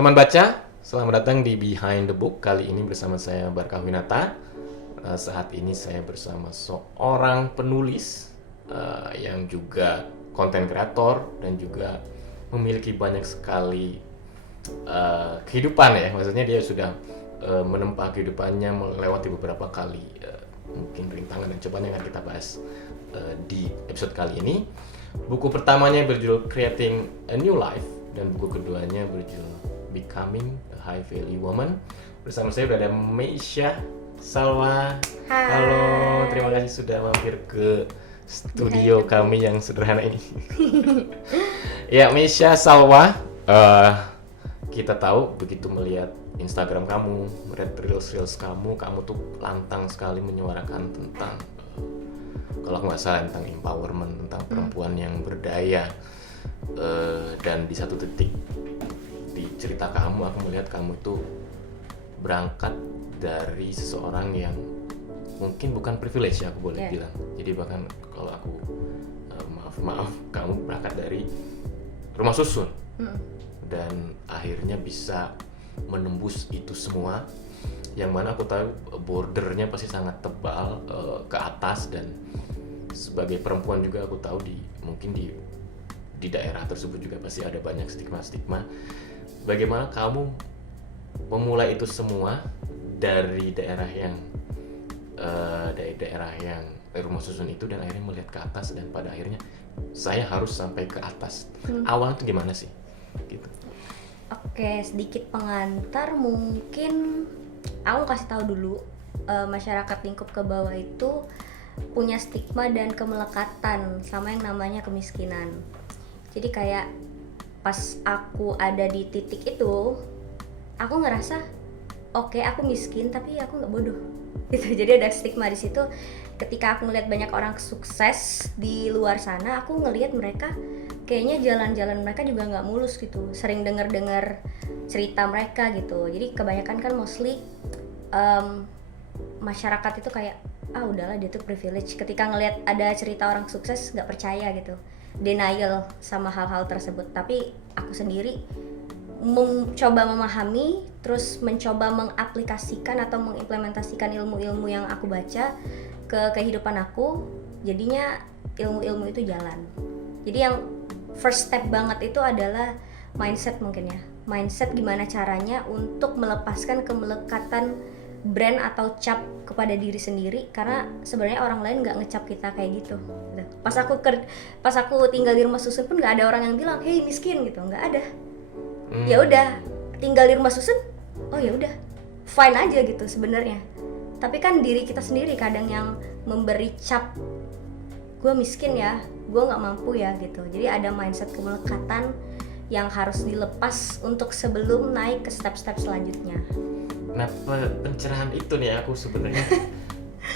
Teman baca, selamat datang di Behind the Book. Kali ini bersama saya Barkah Winata. Saat ini saya bersama seorang penulis yang juga konten kreator dan juga memiliki banyak sekali kehidupan ya. Maksudnya dia sudah menempa kehidupannya melewati beberapa kali mungkin rintangan dan cobaan yang akan kita bahas di episode kali ini. Buku pertamanya berjudul Creating a New Life dan buku keduanya berjudul Becoming a High Value Woman. Bersama saya sudah ada Meisha Salwa. Hai. Halo, terima kasih sudah mampir ke studio kami yang sederhana ini. Ya, Meisha Salwa, kita tahu begitu melihat Instagram kamu, melihat reels kamu tuh lantang sekali menyuarakan tentang kalau aku nggak salah tentang empowerment, tentang perempuan yang berdaya. Dan di satu titik di cerita kamu, aku melihat kamu itu berangkat dari seseorang yang mungkin bukan privilege ya, aku boleh bilang. Jadi bahkan kalau aku maaf, kamu berangkat dari rumah susun dan akhirnya bisa menembus itu semua, yang mana aku tahu bordernya pasti sangat tebal ke atas, dan sebagai perempuan juga aku tahu mungkin di daerah tersebut juga pasti ada banyak stigma. Bagaimana kamu memulai itu semua dari daerah yang rumah susun itu, dan akhirnya melihat ke atas, dan pada akhirnya saya harus sampai ke atas. Awalnya itu gimana sih? Gitu. Oke, sedikit pengantar mungkin aku kasih tahu dulu, masyarakat lingkup ke bawah itu punya stigma dan kemelekatan sama yang namanya kemiskinan. Jadi kayak pas aku ada di titik itu, aku ngerasa oke, aku miskin tapi aku nggak bodoh gitu. Jadi ada stigma di situ. Ketika aku ngeliat banyak orang sukses di luar sana, aku ngelihat mereka kayaknya jalan-jalan mereka juga nggak mulus gitu. Sering dengar cerita mereka gitu. Jadi kebanyakan kan mostly masyarakat itu kayak udahlah dia tuh privilege. Ketika ngelihat ada cerita orang sukses nggak percaya gitu, denial sama hal-hal tersebut. Tapi aku sendiri mencoba memahami, terus mencoba mengaplikasikan atau mengimplementasikan ilmu-ilmu yang aku baca ke kehidupan aku. Jadinya ilmu-ilmu itu jalan. Jadi yang first step banget itu adalah mindset mungkin ya. Mindset gimana caranya untuk melepaskan kemelekatan brand atau cap kepada diri sendiri, karena sebenarnya orang lain nggak ngecap kita kayak gitu. Pas aku tinggal di rumah susun pun nggak ada orang yang bilang hey miskin gitu, nggak ada. Ya udah tinggal di rumah susun, oh ya udah fine aja gitu sebenarnya. Tapi kan diri kita sendiri kadang yang memberi cap gue miskin ya, gue nggak mampu ya gitu. Jadi ada mindset kemelekatan yang harus dilepas untuk sebelum naik ke step-step selanjutnya. Nah, pencerahan itu nih aku sebenarnya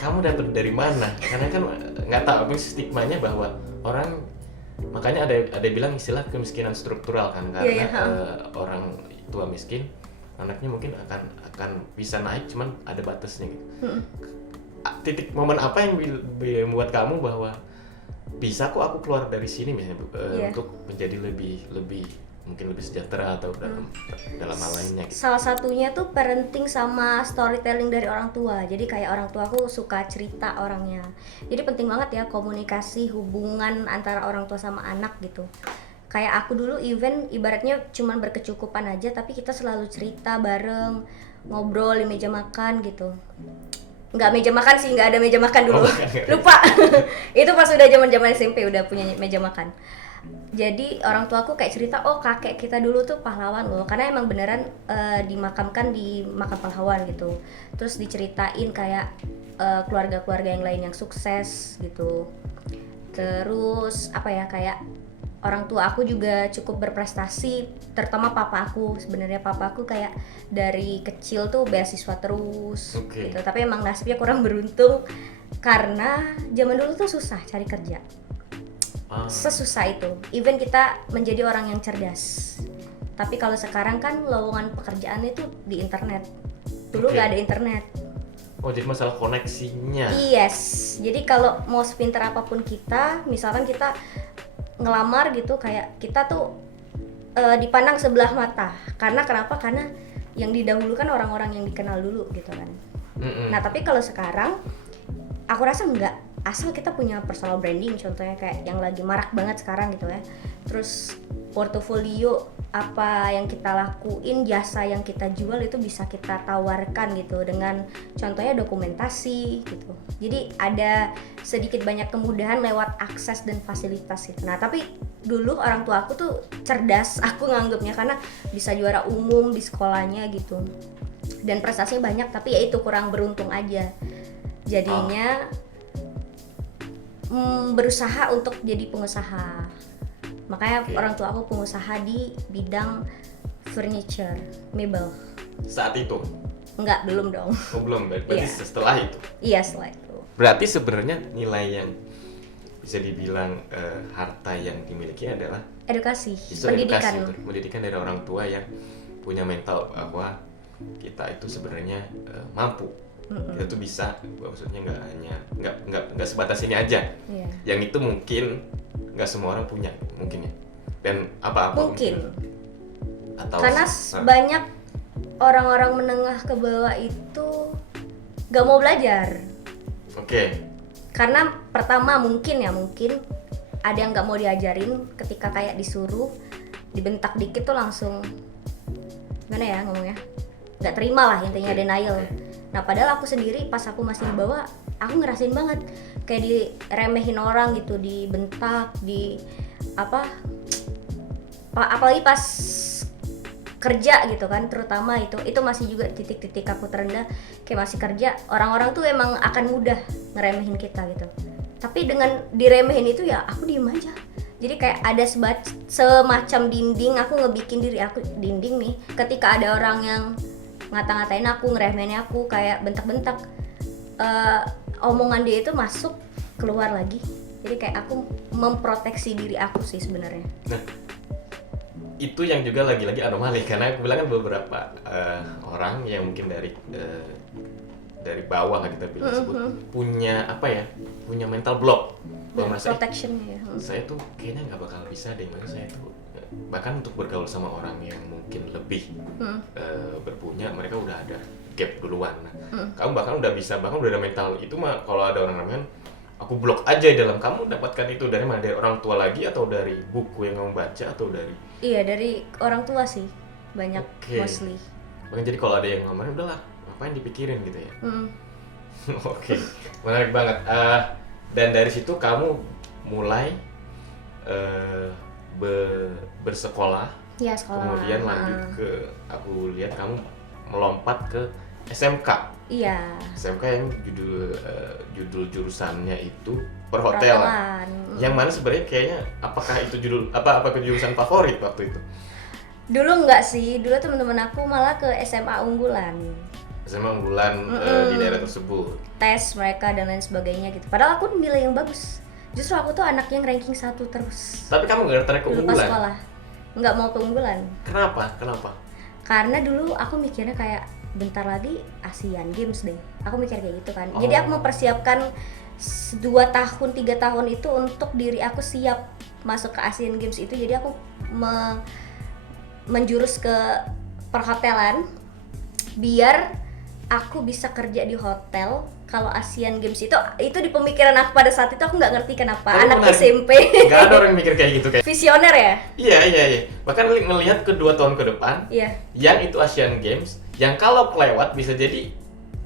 kamu dapat dari mana? Karena kan nggak tahu apa stigmanya bahwa orang, makanya ada bilang istilah kemiskinan struktural kan, karena orang tua miskin, anaknya mungkin akan bisa naik, cuman ada batasnya gitu. Titik momen apa yang membuat kamu bahwa bisa kok aku keluar dari sini misalnya untuk menjadi lebih mungkin lebih sejahtera atau dalam hal lainnya gitu. Salah satunya tuh parenting sama storytelling dari orang tua. Jadi kayak orang tua aku suka cerita orangnya. Jadi penting banget ya komunikasi, hubungan antara orang tua sama anak gitu. Kayak aku dulu ibaratnya cuman berkecukupan aja, tapi kita selalu cerita bareng, ngobrol di meja makan gitu. Nggak meja makan sih, nggak ada meja makan dulu. Lupa. Itu pas udah zaman SMP udah punya meja makan. Jadi orang tua aku kayak cerita, oh kakek kita dulu tuh pahlawan loh, karena emang beneran dimakamkan di makam pahlawan gitu. Terus diceritain kayak keluarga-keluarga yang lain yang sukses gitu. Terus apa ya, kayak orang tua aku juga cukup berprestasi, terutama papa aku. Sebenarnya papa aku kayak dari kecil tuh beasiswa terus gitu. Tapi emang nasibnya kurang beruntung karena zaman dulu tuh susah cari kerja. Sesusah itu, even kita menjadi orang yang cerdas. Tapi kalau sekarang kan lowongan pekerjaan itu di internet. Dulu nggak ada internet. Oh, jadi masalah koneksinya. Yes, jadi kalau mau sepintar apapun kita, misalkan kita ngelamar gitu, kayak kita tuh dipandang sebelah mata. Karena kenapa? Karena yang didahulukan orang-orang yang dikenal dulu gitu kan. Nah tapi kalau sekarang aku rasa enggak, asal kita punya personal branding, contohnya kayak yang lagi marak banget sekarang gitu ya, terus portofolio apa yang kita lakuin, jasa yang kita jual itu bisa kita tawarkan gitu dengan contohnya dokumentasi gitu. Jadi ada sedikit banyak kemudahan lewat akses dan fasilitas gitu. Nah tapi dulu orang tua aku tuh cerdas, aku nganggapnya, karena bisa juara umum di sekolahnya gitu dan prestasinya banyak, tapi ya itu kurang beruntung aja. Jadinya berusaha untuk jadi pengusaha. Makanya orang tua aku pengusaha di bidang furniture, mebel. Saat itu? Enggak, belum dong. Oh belum, berarti setelah itu? Iya, setelah itu. Berarti sebenarnya nilai yang bisa dibilang harta yang dimiliki adalah edukasi, pendidikan. Pendidikan dari orang tua yang punya mental bahwa kita itu sebenarnya mampu. Kita tuh bisa, maksudnya nggak sebatas ini aja. Yang itu mungkin nggak semua orang punya mungkin ya. Dan apa-apa mungkin. Atau karena banyak orang-orang menengah ke bawah itu nggak mau belajar. Karena pertama mungkin ada yang nggak mau diajarin, ketika kayak disuruh dibentak dikit tuh langsung gimana ya ngomongnya, nggak terima lah intinya, denial. Nah padahal aku sendiri pas aku masih di bawah, aku ngerasain banget kayak diremehin orang gitu, dibentak, apalagi pas kerja gitu kan, terutama itu masih juga titik-titik aku terendah, kayak masih kerja, orang-orang tuh emang akan mudah ngeremehin kita gitu. Tapi dengan diremehin itu ya aku diem aja. Jadi kayak ada semacam dinding, aku ngebikin diri aku dinding nih. Ketika ada orang yang ngata-ngatain aku, ngeremehin aku, kayak bentak-bentak, omongan dia itu masuk keluar lagi. Jadi kayak aku memproteksi diri aku sih sebenarnya. Nah, itu yang juga lagi-lagi anomali, karena aku bilang kan beberapa orang yang mungkin dari bawah lah kita bilang sebut, punya punya mental block. Protection ya. Saya tuh kayaknya nggak bakal bisa deh, makanya saya tuh bahkan untuk bergaul sama orang yang mungkin lebih berpunya, mereka udah ada gap duluan. Kamu bahkan udah bisa, bahkan udah ada mental itu mah. Kalau ada orang namanya aku blok aja di dalam, kamu dapatkan itu dari mana? Dari orang tua lagi, atau dari buku yang kamu baca, atau dari? Iya, dari orang tua sih banyak. Mostly. Makanya jadi kalau ada yang ngomongin, udahlah ngapain dipikirin gitu ya. Menarik banget. Dan dari situ kamu mulai bersekolah, ya, sekolah. Kemudian lanjut ke, aku lihat kamu melompat ke SMK. Iya. SMK yang judul jurusannya itu perhotelan. Yang mana sebenarnya kayaknya apakah itu jurusan favorit waktu itu? Dulu enggak sih, dulu teman-teman aku malah ke SMA unggulan. SMA unggulan di daerah tersebut. Tes mereka dan lain sebagainya gitu. Padahal aku nilai yang bagus. Justru aku tuh anak yang ranking 1 terus. Tapi kamu nggak tertarik ke unggulan? Pas sekolah, nggak mau ke unggulan. Kenapa? Karena dulu aku mikirnya kayak bentar lagi Asian Games deh. Aku mikir kayak gitu kan. Jadi aku mempersiapkan 2 tahun, 3 tahun itu untuk diri aku siap masuk ke Asian Games itu. Jadi aku menjurus ke perhotelan biar aku bisa kerja di hotel. Kalau Asian Games itu di pemikiran aku pada saat itu, aku nggak ngerti kenapa. Anak SMP. Nggak ada orang mikir kayak gitu kayak. Visioner ya? Iya. Bahkan melihat kedua tahun ke depan, yang itu Asian Games, yang kalau kelewat bisa jadi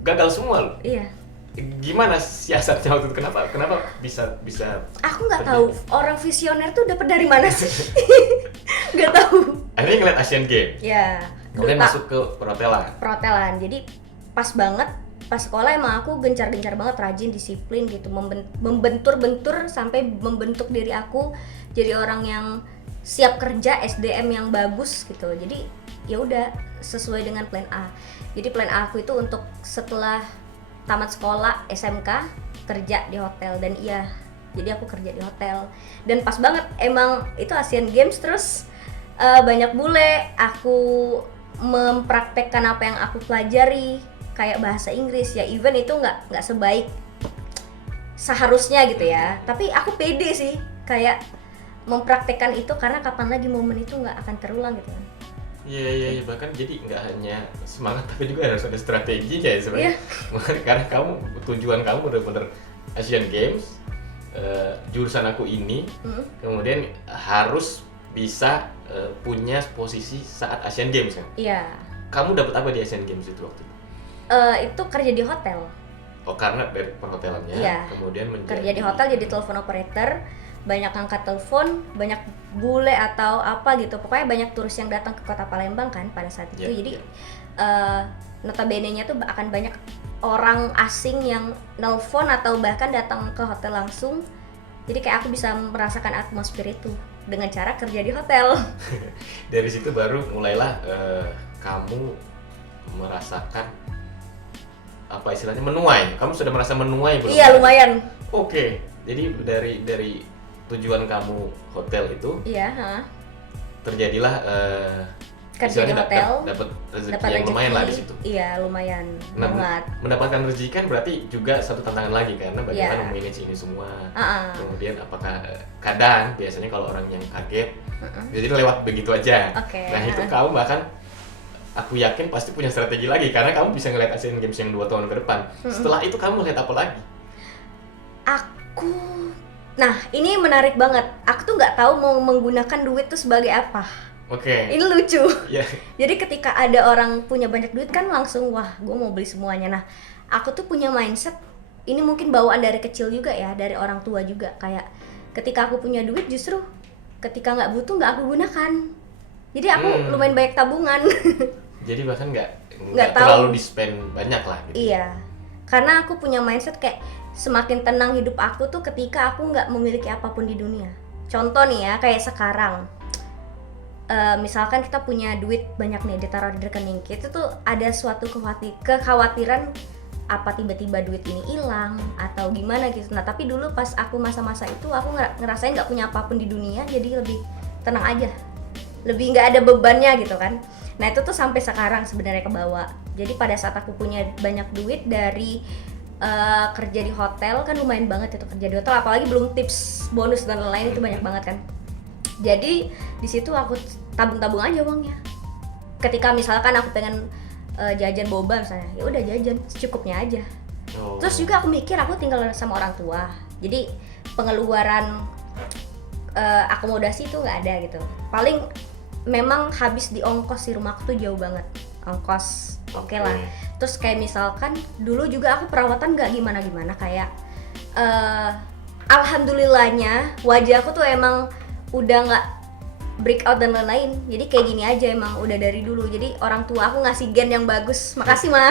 gagal semua loh. Iya. Gimana siasatnya waktu itu? Kenapa bisa? Aku nggak tahu orang visioner tuh dapat dari mana sih. Nggak tahu. Akhirnya ngeliat Asian Games. Iya. Kemudian masuk ke perhotelan. Jadi pas banget. Pas sekolah emang aku gencar-gencar banget, rajin, disiplin gitu, membentur-bentur sampai membentuk diri aku jadi orang yang siap kerja, SDM yang bagus gitu. Jadi ya udah sesuai dengan plan A. Jadi plan A aku itu untuk setelah tamat sekolah SMK kerja di hotel, dan jadi aku kerja di hotel. Dan pas banget emang itu Asian Games, terus banyak bule, aku mempraktekkan apa yang aku pelajari. Kayak bahasa Inggris ya, even itu nggak sebaik seharusnya gitu ya, tapi aku pede sih, kayak mempraktekkan itu karena kapan lagi momen itu nggak akan terulang gitu kan. Iya, bahkan jadi nggak hanya semangat tapi juga harus ada strateginya ya sebenarnya. Karena tujuan kamu benar-benar Asian Games, jurusan aku ini, kemudian harus bisa punya posisi saat Asian Games kan. Iya. Kamu dapat apa di Asian Games itu waktu itu? Itu kerja di hotel. Oh, karena dari perhotelannya, Iya. kemudian Kerja di hotel jadi telepon operator, banyak angkat telepon, banyak bule atau apa gitu, pokoknya banyak turis yang datang ke kota Palembang kan pada saat itu. Jadi notabene-nya tuh akan banyak orang asing yang nelpon atau bahkan datang ke hotel langsung. Jadi kayak aku bisa merasakan atmosfer itu dengan cara kerja di hotel. Dari situ baru mulailah kamu merasakan apa istilahnya, menuai. Kamu sudah merasa menuai belum? Iya, lumayan. Oke, jadi dari tujuan kamu hotel itu, Iya, terjadilah kerja di hotel, dapat rezeki yang lumayan lah di situ. Iya, lumayan banget. Mendapatkan rezeki kan berarti juga satu tantangan lagi karena bagaimana Iya. memanage ini semua. Kemudian apakah kadang biasanya kalau orang yang kaget, jadi lewat begitu aja. Oke. Nah itu kamu bahkan aku yakin pasti punya strategi lagi karena kamu bisa ngeliat Asian Games yang 2 tahun ke depan. Setelah itu kamu lihat apa lagi? Nah ini menarik banget. Aku tuh nggak tahu mau menggunakan duit tuh sebagai apa. Oke. Ini lucu. Ya. Jadi ketika ada orang punya banyak duit kan langsung wah gue mau beli semuanya. Nah aku tuh punya mindset, ini mungkin bawaan dari kecil juga ya, dari orang tua juga, kayak ketika aku punya duit justru ketika nggak butuh nggak aku gunakan. Jadi aku lumayan banyak tabungan. Jadi bahkan nggak Nggak terlalu tahu. di-spend banyak lah gitu. Iya, karena aku punya mindset kayak semakin tenang hidup aku tuh ketika aku nggak memiliki apapun di dunia. Contoh nih ya, kayak sekarang, misalkan kita punya duit banyak nih ditaruh di rekening kita tuh ada suatu kekhawatiran apa tiba-tiba duit ini hilang atau gimana gitu. Nah tapi dulu pas aku masa-masa itu aku ngerasain nggak punya apapun di dunia, jadi lebih tenang aja, lebih nggak ada bebannya gitu kan. Nah itu tuh sampai sekarang sebenarnya kebawa. Jadi pada saat aku punya banyak duit dari kerja di hotel, kan lumayan banget itu kerja di hotel, apalagi belum tips bonus dan lain-lain itu banyak banget kan. Jadi di situ aku tabung-tabung aja uangnya. Ketika misalkan aku pengen jajan boba misalnya, ya udah jajan secukupnya aja. Terus juga aku mikir aku tinggal sama orang tua, jadi pengeluaran akomodasi itu nggak ada gitu. Paling memang habis di ongkos di rumahku tuh jauh banget ongkos, oke lah. Terus kayak misalkan dulu juga aku perawatan nggak gimana-gimana, kayak alhamdulillahnya wajah aku tuh emang udah nggak breakout dan lain-lain, jadi kayak gini aja emang udah dari dulu. Jadi orang tua aku ngasih gen yang bagus, makasih Ma.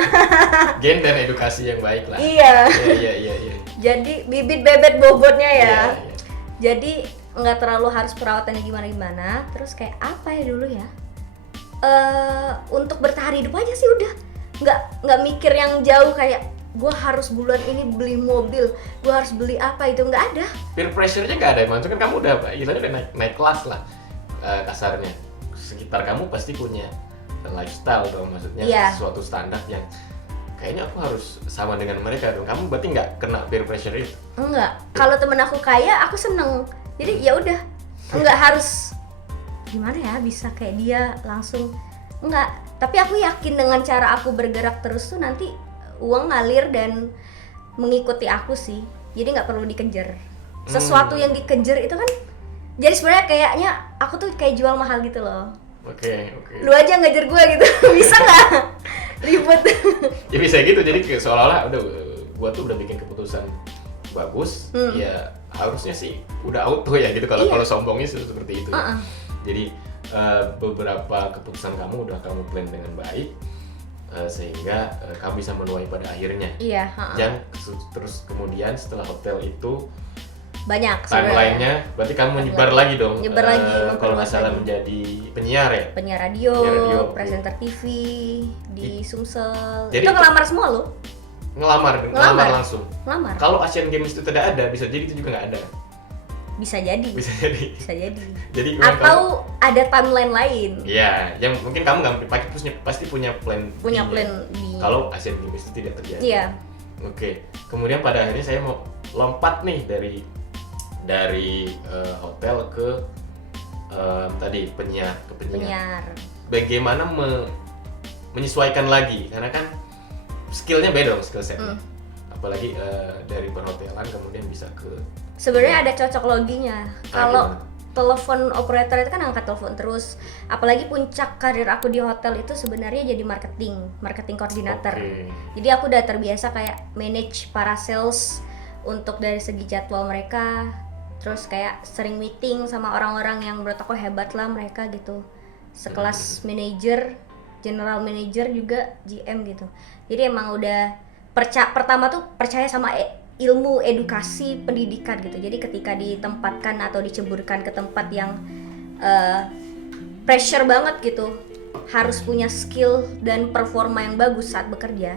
Gen dan edukasi yang baik lah. Iya. Iya. Jadi bibit bebet bobotnya ya. Iya. Jadi nggak terlalu harus perawatannya gimana-gimana. Terus kayak apa ya dulu ya? Untuk bertahan hidup aja sih udah. Nggak mikir yang jauh kayak gue harus bulan ini beli mobil, gue harus beli apa, itu nggak ada. Peer pressure-nya nggak ada, emang kan kamu udah naik kelas lah kasarnya. Sekitar kamu pasti punya lifestyle dong, maksudnya suatu standar yang kayaknya aku harus sama dengan mereka dong. Kamu berarti nggak kena peer pressure itu? Enggak. Kalau temen aku kaya, aku seneng. Jadi ya udah, nggak harus gimana ya bisa kayak dia langsung. Enggak. Tapi aku yakin dengan cara aku bergerak terus tuh nanti uang ngalir dan mengikuti aku sih. Jadi nggak perlu dikejar. Sesuatu yang dikejar itu kan, jadi sebenarnya kayaknya aku tuh kayak jual mahal gitu loh. Oke. Lu aja ngejar gue gitu, bisa nggak? Ribet. Ya bisa gitu, jadi seolah-olah udah gua tuh udah bikin keputusan bagus, ya harusnya sih udah auto ya gitu kalau sombongnya seperti itu. Jadi beberapa keputusan kamu udah kamu plan dengan baik, sehingga kamu bisa menuai pada akhirnya. Iya. Dan terus kemudian setelah hotel itu banyak timeline-nya, berarti kamu nyebar lagi dong. Nyebar lagi, kalau nggak salah menjadi penyiar ya. Penyiar radio, presenter TV di Sumsel. Jadi itu ngelamar semua lo? Ngelamar langsung. Ngelamar. Kalau Asian Games itu tidak ada, bisa jadi itu juga nggak ada. Bisa jadi. Jadi atau ada timeline lain. Iya, yang mungkin kamu nggak pasti punya plan. Punya plan B. Kalau Asian Games itu tidak terjadi. Iya. Oke. Kemudian pada akhirnya saya mau lompat nih dari dari hotel ke tadi penyiar ke penyiar. Bagaimana menyesuaikan lagi, karena kan skillnya beda dong, skill setnya. Apalagi dari perhotelan kemudian bisa ke. Sebenarnya ada cocok loginya. Kalau telepon operator itu kan angkat telepon terus. Apalagi puncak karir aku di hotel itu sebenarnya jadi marketing koordinator. Jadi aku udah terbiasa kayak manage para sales untuk dari segi jadwal mereka. Terus kayak sering meeting sama orang-orang yang menurut aku hebat lah mereka gitu. Sekelas manager, general manager juga GM gitu. Jadi emang udah pertama tuh percaya sama ilmu edukasi pendidikan gitu. Jadi ketika ditempatkan atau diceburkan ke tempat yang pressure banget gitu, harus punya skill dan performa yang bagus saat bekerja.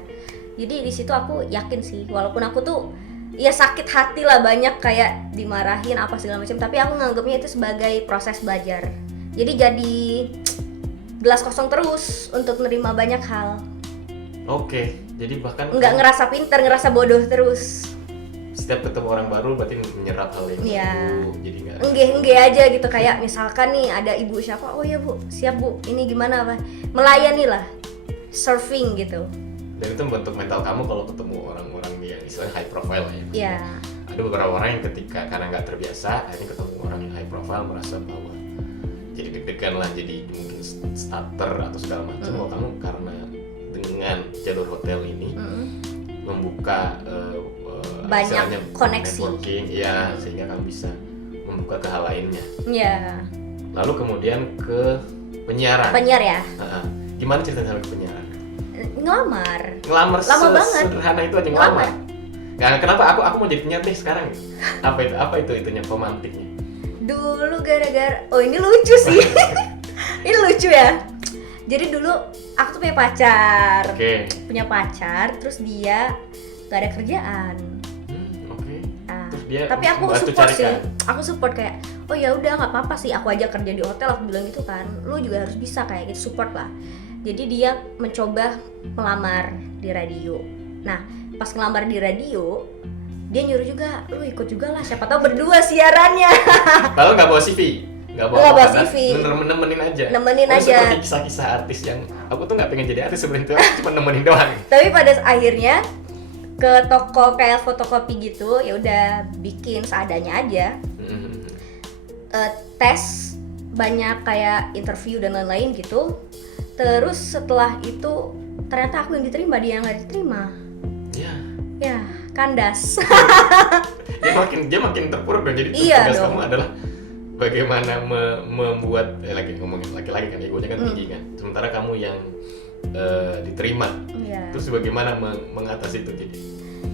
Jadi di situ aku yakin sih, walaupun aku tuh ya sakit hati lah, banyak kayak dimarahin apa segala macam, tapi aku nganggapnya itu sebagai proses belajar. Jadi gelas kosong terus untuk nerima banyak hal. Oke, jadi bahkan nggak ngerasa pintar, ngerasa bodoh terus. Setiap ketemu orang baru berarti menyerap hal yang baru, jadi nggak enggak aja gitu. Kayak misalkan nih ada ibu siapa, oh ya bu, siap bu, ini gimana apa, melayani lah, surfing gitu. Dan itu membentuk mental kamu kalau ketemu orang-orang yang istilahnya high profile ya. Iya. Ada beberapa orang yang ketika karena nggak terbiasa, akhirnya ketemu orang yang high profile merasa bahwa jadi deg-degan lah, jadi mungkin starter atau segala macam. Kalau kamu karena dengan jalur hotel ini membuka banyak koneksi, networking, ya sehingga kamu bisa membuka ke hal lainnya. Iya. Lalu kemudian ke penyiaran. Penyiar ya. Gimana cerita sampai ke penyiaran? Ngelamar Lama banget. Sederhana itu aja ngelamar. Nah, kenapa aku mau jadi penyiar deh sekarang? Apa itu itunya pemantiknya? Dulu gara-gara, oh ini lucu sih. Ini lucu ya. Jadi dulu aku tuh punya pacar. Punya pacar, terus dia gak ada kerjaan. Terus dia tapi aku support sih. Aku support kayak, oh ya udah nggak apa-apa sih, aku aja kerja di hotel, aku bilang gitu kan. Lu juga harus bisa kayak gitu, support lah. Jadi dia mencoba melamar di radio. Nah, pas ngelamar di radio, dia nyuruh juga, lu ikut juga lah, siapa tahu berdua siarannya. Kalau nggak bawa CV? Nggak bawa CV. Nemenin aja. Seperti kisah-kisah artis yang aku tuh nggak pengen jadi artis sebenarnya, aku cuma nemenin doang. Tapi pada akhirnya ke toko kayak fotokopi gitu, ya udah bikin seadanya aja. Tes banyak kayak interview dan lain-lain gitu. Terus setelah itu ternyata aku yang diterima, dia yang nggak diterima. Ya kandas. dia makin terpuruk dong. Jadi tugas kamu adalah bagaimana membuat lagi ngomongin laki-laki kan, egonya kan tinggi kan. Sementara kamu yang diterima. Terus bagaimana mengatasi itu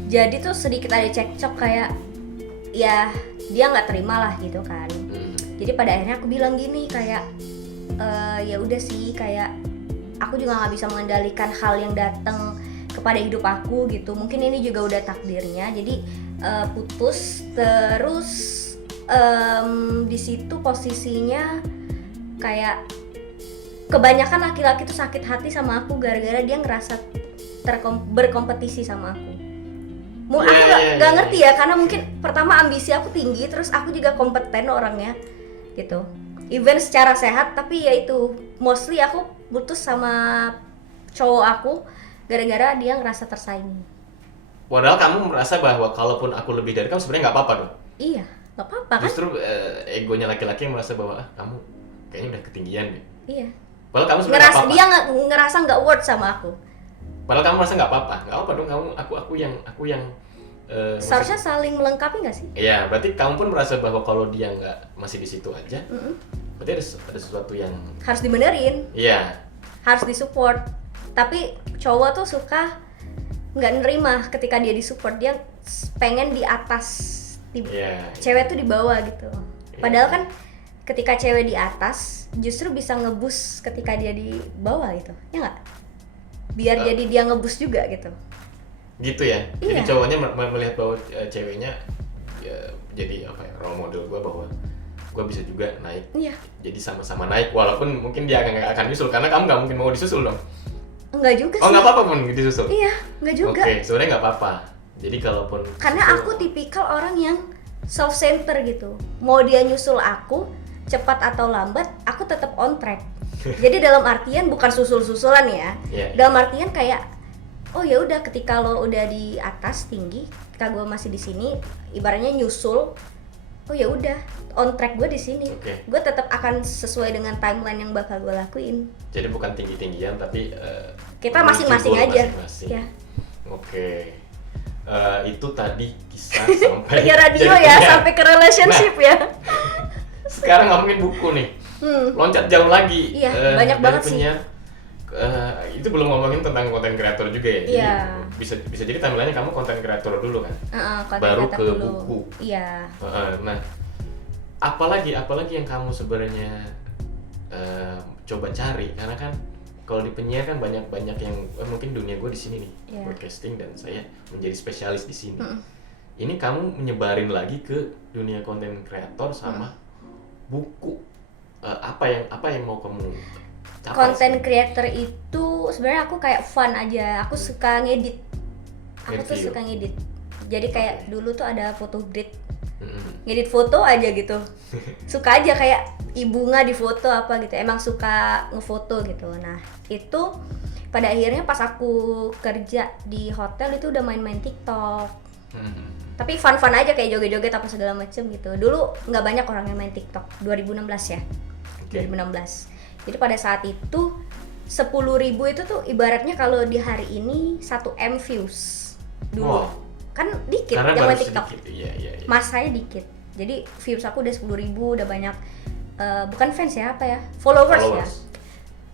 jadi tuh sedikit ada cekcok kayak ya dia nggak terima lah gitu kan. Jadi pada akhirnya aku bilang gini kayak ya udah sih, kayak aku juga nggak bisa mengendalikan hal yang datang kepada hidup aku gitu, mungkin ini juga udah takdirnya. Jadi putus. Terus di situ posisinya kayak kebanyakan laki-laki tuh sakit hati sama aku gara-gara dia ngerasa berkompetisi sama aku. Aku nggak ngerti ya, karena mungkin pertama ambisi aku tinggi, terus aku juga kompeten orangnya gitu. Even secara sehat, tapi ya itu mostly aku putus sama cowok aku gara-gara dia ngerasa tersaingi. Padahal kamu merasa bahwa kalaupun aku lebih dari kamu sebenarnya nggak apa-apa dong? Iya, nggak apa-apa kan? Justru egonya laki-laki yang merasa bahwa kamu kayaknya udah ketinggian deh. Iya. Padahal kamu sebenarnya nggak apa-apa. Dia ngerasa nggak worth sama aku. Padahal kamu merasa nggak apa-apa dong, aku yang seharusnya saling melengkapi nggak sih? Iya, berarti kamu pun merasa bahwa kalau dia nggak masih di situ aja, berarti ada sesuatu yang harus dibenerin. Iya. Harus disupport. Tapi cowok tuh suka nggak nerima ketika dia disupport, dia pengen di atas, cewek tuh di bawah gitu. Padahal kan ketika cewek di atas justru bisa ngebus ketika dia di bawah gitu, ya nggak? Biar jadi dia ngebus juga gitu. Gitu ya. Jadi cowoknya melihat bahwa ceweknya ya, jadi apa ya, role model gue bahwa gue bisa juga naik. Jadi sama-sama naik, walaupun mungkin dia nggak akan nyusul karena kamu nggak mungkin mau disusul dong. Enggak juga sih. Oh nggak apa-apa pun disusul. Iya, nggak juga. Oke, sebenarnya nggak apa-apa. Jadi kalaupun karena aku tipikal orang yang self center gitu. Mau dia nyusul aku cepat atau lambat, aku tetap on track. Jadi dalam artian bukan susul-susulan ya. Yeah. Dalam artian kayak oh ya udah, ketika lo udah di atas tinggi, ketika gue masih di sini, ibaratnya nyusul. Oh ya udah, on track gue di sini. Okay. Gue tetap akan sesuai dengan timeline yang bakal gue lakuin. Jadi bukan tinggi-tinggian tapi kita masing-masing aja. Masing-masing. Ya. Oke. Itu tadi kisah sampai Kayak radio ya, sampai ke relationship ya. Sekarang ngomongin buku nih. Loncat jauh lagi. Iya, banyak banget sih. Itu belum ngomongin tentang konten kreator juga ya. Iya. Jadi bisa jadi timeline-nya kamu konten kreator dulu kan. Baru ke dulu. buku. Iya. Nah, apalagi yang kamu sebenarnya coba cari, karena kan kalau di penyiar kan banyak yang mungkin dunia gue di sini nih, broadcasting, dan saya menjadi spesialis di sini. Ini kamu menyebarin lagi ke dunia konten kreator sama buku. Apa yang mau kamu capai? Konten creator itu sebenarnya aku kayak fun aja. Aku suka ngedit. Aku tuh suka ngedit. Jadi kayak dulu tuh ada foto grid. Ngedit foto aja gitu. Suka aja kayak bunga di foto apa gitu. Emang suka ngefoto gitu. Nah, itu pada akhirnya pas aku kerja di hotel itu udah main-main TikTok. Tapi fun-fun aja kayak joget-joget apa segala macem gitu. Dulu nggak banyak orang yang main TikTok. 2016 ya. 2016. Jadi pada saat itu 10.000 itu tuh ibaratnya kalau di hari ini 1M views dulu. Wow. Kan dikit karena yang main TikTok. Iya. Masanya dikit. Jadi views aku udah 10.000, udah banyak bukan fans ya, apa ya? Followers ya.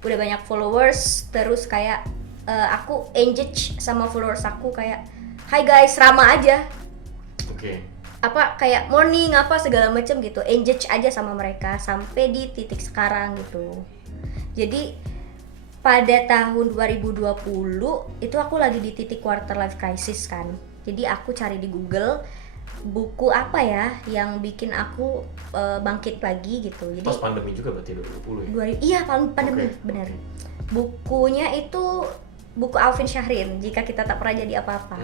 Udah banyak followers, terus kayak aku engage sama followers aku kayak hai guys, ramah aja. Oke. Apa kayak morning apa segala macam gitu, engage aja sama mereka sampai di titik sekarang gitu. Jadi pada tahun 2020 itu aku lagi di titik quarter life crisis kan. Jadi aku cari di Google buku apa ya yang bikin aku bangkit lagi gitu. Jadi pas pandemi juga berarti 2020 ya? Iya, pandemi, benar. Bukunya itu buku Alvin Syahrin, Jika Kita Tak Pernah Jadi Apa-Apa.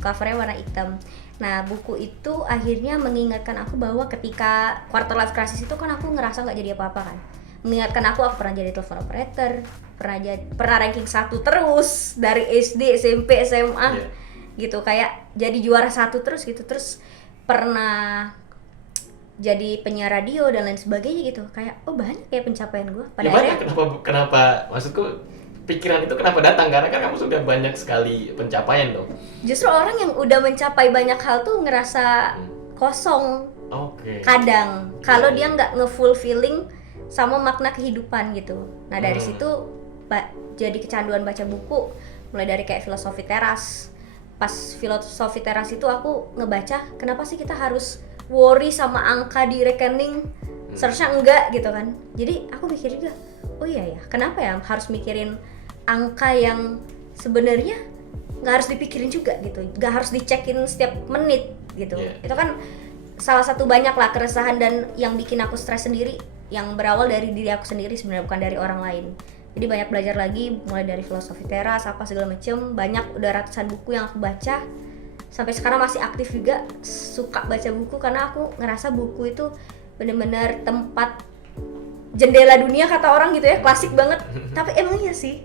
Covernya warna hitam. Nah, buku itu akhirnya mengingatkan aku bahwa ketika quarter life crisis itu kan aku ngerasa nggak jadi apa-apa kan. Mengingatkan aku pernah jadi telepon operator, pernah ranking 1 terus dari SD, SMP, SMA. Gitu, kayak jadi juara 1 terus gitu. Terus pernah jadi penyiar radio dan lain sebagainya gitu. Kayak oh banyak ya pencapaian gue. Pada akhirnya kenapa maksudku pikiran itu kenapa datang? Karena kan kamu sudah banyak sekali pencapaian dong. Justru orang yang udah mencapai banyak hal tuh ngerasa kosong. Kadang kalau dia nggak nge-fulfilling sama makna kehidupan gitu. Nah dari situ jadi kecanduan baca buku, mulai dari kayak filosofi teras. Pas filosofi teras itu aku ngebaca kenapa sih kita harus worry sama angka di rekening, seharusnya enggak gitu kan. Jadi aku mikir juga, oh iya ya, kenapa ya harus mikirin angka yang sebenarnya nggak harus dipikirin juga gitu, nggak harus dicekin setiap menit gitu. Itu kan salah satu banyak lah keresahan dan yang bikin aku stres sendiri, yang berawal dari diri aku sendiri sebenarnya, bukan dari orang lain. Jadi banyak belajar lagi, mulai dari filosofi teras apa segala macem, banyak, udah ratusan buku yang aku baca. Sampai sekarang masih aktif juga, suka baca buku karena aku ngerasa buku itu benar-benar tempat jendela dunia kata orang gitu ya, klasik banget. Tapi emang iya sih,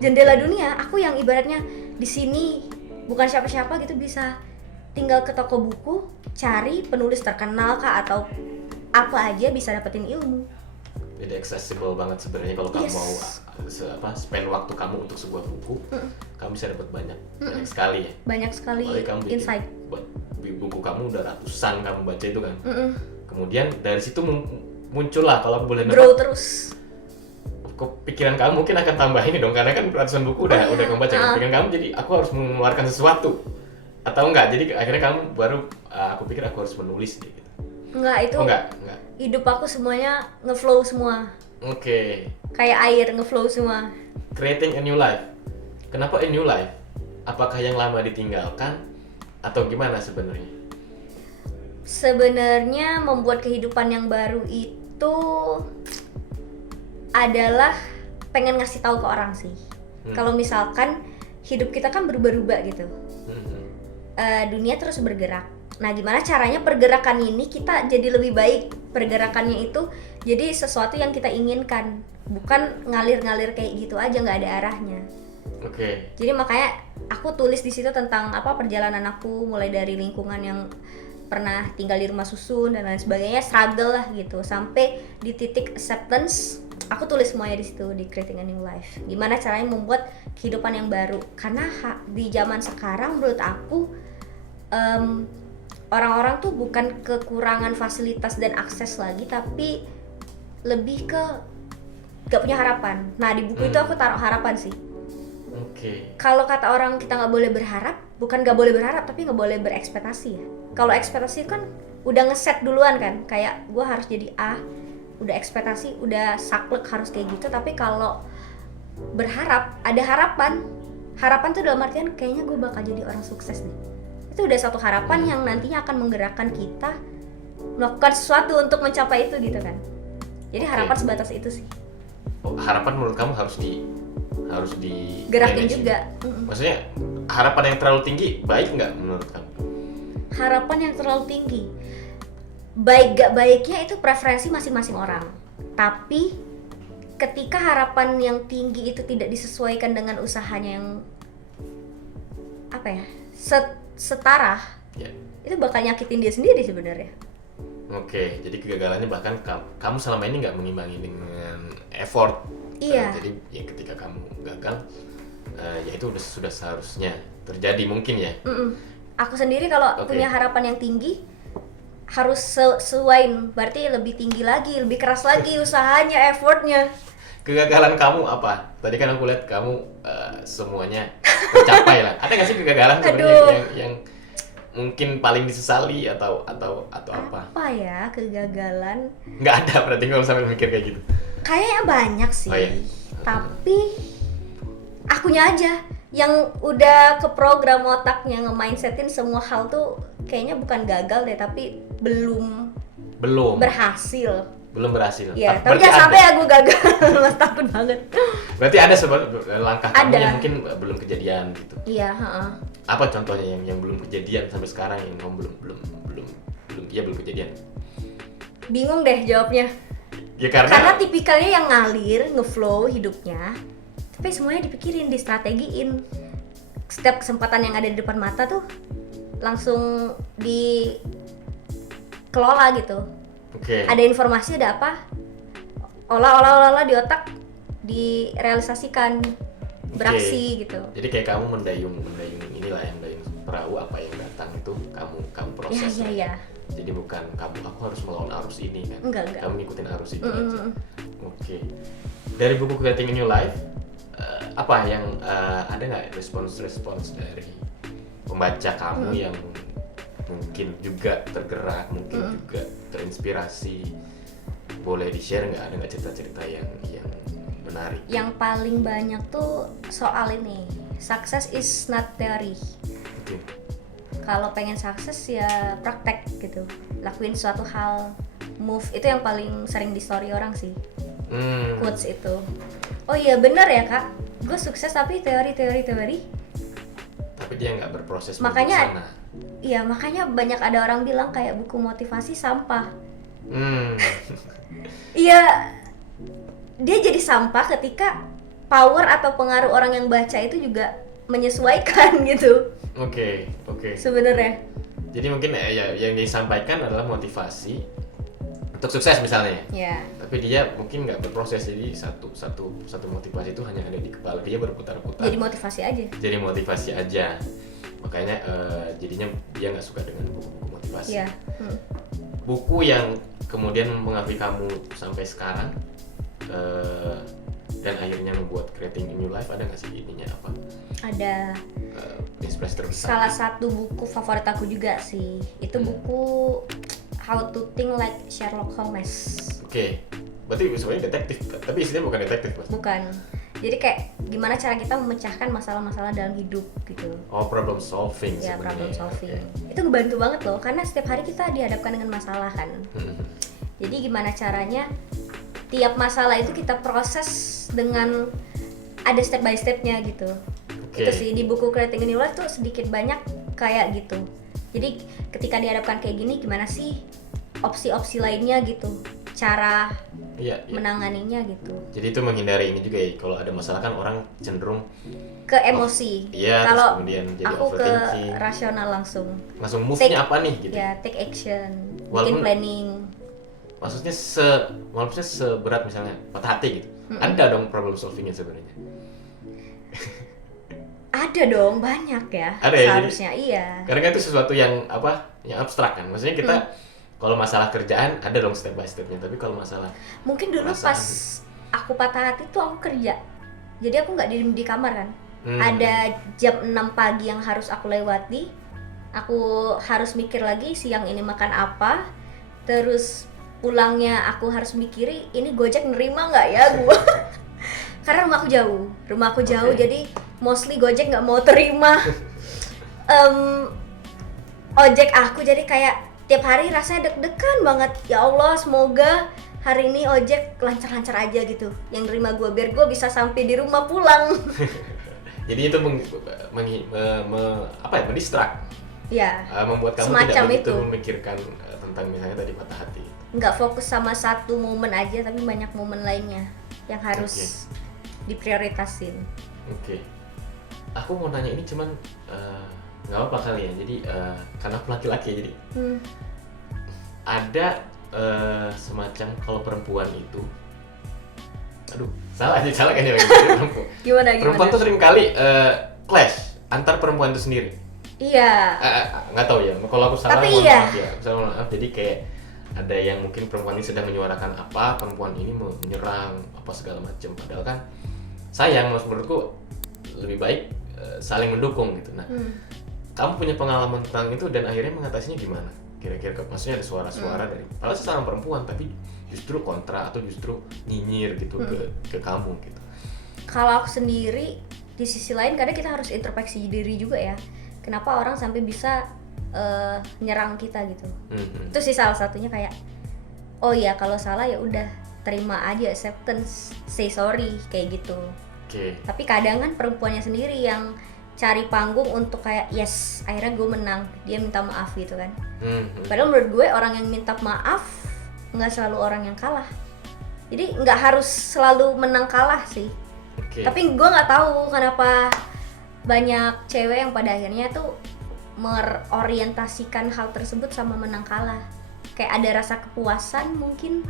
jendela dunia. Aku yang ibaratnya di sini bukan siapa-siapa gitu bisa tinggal ke toko buku, cari penulis terkenal kah atau apa aja bisa dapetin ilmu. Jadi accessible banget sebenarnya kalau kamu mau spend waktu kamu untuk sebuah buku, kamu bisa dapat banyak sekali ya. Banyak sekali insight. Buku kamu udah ratusan kamu baca itu kan. Kemudian dari situ muncul lah, kalau boleh grow terus. Pikiran kamu mungkin akan tambah ini dong, karena kan ratusan buku udah kamu baca. Pikiran kamu jadi aku harus mengeluarkan sesuatu atau enggak, jadi akhirnya kamu baru aku pikir aku harus menulis gitu. Enggak, itu enggak. Hidup aku semuanya ngeflow semua. Kayak air ngeflow semua. Creating a new life. Kenapa a new life? Apakah yang lama ditinggalkan atau gimana sebenarnya? Sebenarnya membuat kehidupan yang baru itu adalah pengen ngasih tahu ke orang sih. Kalau misalkan hidup kita kan berubah-ubah gitu. Dunia terus bergerak. Nah, gimana caranya pergerakan ini kita jadi lebih baik, pergerakannya itu jadi sesuatu yang kita inginkan, bukan ngalir-ngalir kayak gitu aja nggak ada arahnya. Oke. Jadi makanya aku tulis di situ tentang apa perjalanan aku mulai dari lingkungan yang pernah tinggal di rumah susun dan lain sebagainya, struggle lah gitu, sampai di titik acceptance. Aku tulis semuanya di situ di Creating a New Life. Gimana caranya membuat kehidupan yang baru? Karena di zaman sekarang menurut aku orang-orang tuh bukan kekurangan fasilitas dan akses lagi, tapi lebih ke gak punya harapan. Nah, di buku itu aku taruh harapan sih. Oke. Kalau kata orang kita nggak boleh berharap, bukan nggak boleh berharap, tapi nggak boleh berekspektasi ya. Kalau ekspektasi kan udah ngeset duluan kan, kayak gue harus jadi A, udah ekspektasi, udah saklek harus kayak gitu. Tapi kalau berharap, ada harapan. Harapan tuh dalam artian kayaknya gue bakal jadi orang sukses nih. Itu udah satu harapan yang nantinya akan menggerakkan kita melakukan sesuatu untuk mencapai itu gitu kan. Jadi harapan sebatas itu sih. Oh, harapan menurut kamu harus di Gerakin manage juga. Maksudnya harapan yang terlalu tinggi baik nggak menurut kamu? Harapan yang terlalu tinggi, baik gak baiknya itu preferensi masing-masing orang. Tapi ketika harapan yang tinggi itu tidak disesuaikan dengan usahanya yang apa ya, setara, itu bakal nyakitin dia sendiri sebenarnya. Oke, jadi kegagalannya bahkan kamu selama ini nggak mengimbangi dengan effort. Iya. Jadi ya ketika kamu gagal, ya itu sudah seharusnya terjadi mungkin ya. Aku sendiri kalau punya harapan yang tinggi harus sesuaiin, berarti lebih tinggi lagi, lebih keras lagi usahanya, effortnya. Kegagalan kamu apa? Tadi kan aku lihat kamu semuanya tercapai lah. Ada nggak sih kegagalan sebenarnya yang mungkin paling disesali atau apa? Apa ya kegagalan? Nggak ada, berarti kalau sampai mikir kayak gitu. Kayaknya banyak sih. Oh, iya. Tapi akunya aja yang udah keprogram otaknya nge-mindsetin semua hal tuh kayaknya bukan gagal deh, tapi belum berhasil. Belum berhasil. Iya, tapi jangan sampai aku gagal. Mas, takut banget. Berarti ada langkah kamu yang mungkin belum kejadian gitu. Iya, Apa contohnya yang belum kejadian sampai sekarang yang kamu belum kejadian? Bingung deh jawabnya. Ya karena tipikalnya yang ngalir, ngeflow hidupnya. Tapi semuanya dipikirin, distrategiin. Setiap kesempatan yang ada di depan mata tuh langsung dikelola gitu. Oke. Ada informasi, ada apa? Olah di otak, direalisasikan, beraksi gitu. Jadi kayak kamu mendayung inilah, yang mendayung perahu, apa yang datang itu kamu proses. Iya. Jadi bukan aku harus melawan arus ini kan. Enggak. Kamu ngikutin arus itu aja. Oke. Dari buku Creating a New Life, apa yang ada nggak respons dari pembaca kamu yang mungkin juga tergerak, mungkin juga terinspirasi? Boleh di-share nggak? Ada nggak cerita-cerita yang menarik? Yang paling banyak tuh soal ini, success is not theory. Oke. Kalau pengen sukses ya praktek gitu, lakuin suatu hal, move. Itu yang paling sering di story orang sih, quotes itu. Oh iya bener ya kak, gue sukses tapi teori. Tapi dia nggak berproses. Makanya, iya makanya banyak ada orang bilang kayak buku motivasi sampah. Iya, dia jadi sampah ketika power atau pengaruh orang yang baca itu juga menyesuaikan gitu. Oke. Sebenarnya. Jadi mungkin ya yang disampaikan adalah motivasi untuk sukses misalnya. Iya. Tapi dia mungkin nggak berproses, jadi satu motivasi itu hanya ada di kepala dia, berputar-putar. Jadi motivasi aja. Makanya jadinya dia nggak suka dengan buku-buku motivasi. Iya. Buku yang kemudian mempengaruhi kamu sampai sekarang dan akhirnya membuat Creating a New Life, ada nggak sih ininya apa? Ada. Inspirasi terbesar. Salah satu buku favorit aku juga sih. Itu buku How to Think Like Sherlock Holmes. Oke. Berarti sebenarnya detektif, tapi isinya bukan detektif, Mas. Bukan. Jadi kayak gimana cara kita memecahkan masalah-masalah dalam hidup gitu. Oh, problem solving Ya, sebenarnya. problem solving. Okay. Itu ngebantu banget loh, karena setiap hari kita dihadapkan dengan masalah kan. Jadi gimana caranya tiap masalah itu kita proses dengan ada step by stepnya gitu. Okay. Itu sih di buku Creating a New Life tuh sedikit banyak kayak gitu. Jadi ketika dihadapkan kayak gini, gimana sih opsi-opsi lainnya gitu, cara Iya, iya. menanganinya gitu. Jadi itu menghindari ini juga ya, kalau ada masalah kan orang cenderung Ke emosi. iya, terus Kalau kemudian jadi aku ke overthinking. rasional langsung. Langsung move-nya apa nih gitu. Ya, take action, bikin Walaupun- planning. Maksudnya maksudnya seberat misalnya patah hati gitu. Ada dong problem solvingnya sebenarnya. Ada dong, banyak ya. Ada ya, Seharusnya iya. Karena kan itu sesuatu yang apa? Yang abstrak kan. Maksudnya kita kalau masalah kerjaan ada dong step by stepnya. Tapi kalau masalah Mungkin dulu perasaan pas aku patah hati tuh aku kerja. Jadi aku nggak di kamar kan. Hmm. Ada jam 6 pagi yang harus aku lewati. Aku harus mikir lagi siang ini makan apa. Terus pulangnya aku harus mikiri ini Gojek nerima nggak ya gua. Karena rumahku jauh, Oke. jadi mostly Gojek nggak mau terima ojek aku, jadi kayak tiap hari rasanya deg-degan banget. Ya Allah, semoga hari ini ojek lancar-lancar aja gitu, yang nerima gue biar gue bisa sampai di rumah pulang. jadi itu apa ya? Mendistrak. Ya, Membuat kamu semacam tidak begitu itu. memikirkan tentang misalnya tadi patah hati. Nggak fokus sama satu momen aja, tapi banyak momen lainnya yang harus diprioritasin. Oke. Aku mau nanya ini cuman nggak apa kali ya. Jadi karena aku laki-laki jadi ada semacam kalau perempuan itu, aduh salah kayaknya perempuan. Gimana? Perempuan tuh sering kali clash antar perempuan itu sendiri. Iya. Nggak tahu ya. Kalau aku salah Tapi mohon iya. maaf ya. Aku salah mohon maaf. Jadi kayak ada yang mungkin perempuan ini sedang menyuarakan apa, perempuan ini menyerang apa segala macam. Padahal kan sayang, menurutku lebih baik saling mendukung gitu. Nah, kamu punya pengalaman tentang itu dan akhirnya mengatasinya gimana? Kira-kira maksudnya ada suara-suara dari padahal sesama perempuan tapi justru kontra atau justru nyinyir gitu ke kamu gitu. Kalau aku sendiri, di sisi lain kadang kita harus introspeksi diri juga ya. Kenapa orang sampai bisa nyerang kita gitu. Itu sih salah satunya, kayak oh ya kalau salah ya udah terima aja, acceptance, say sorry kayak gitu. Oke. Tapi kadang kan perempuannya sendiri yang cari panggung untuk kayak yes, akhirnya gue menang, dia minta maaf gitu kan. Padahal menurut gue orang yang minta maaf nggak selalu orang yang kalah. Jadi nggak harus selalu menang kalah sih. Oke. Tapi gue nggak tahu kenapa banyak cewek yang pada akhirnya tuh merorientasikan hal tersebut sama menang kalah. Kayak ada rasa kepuasan mungkin.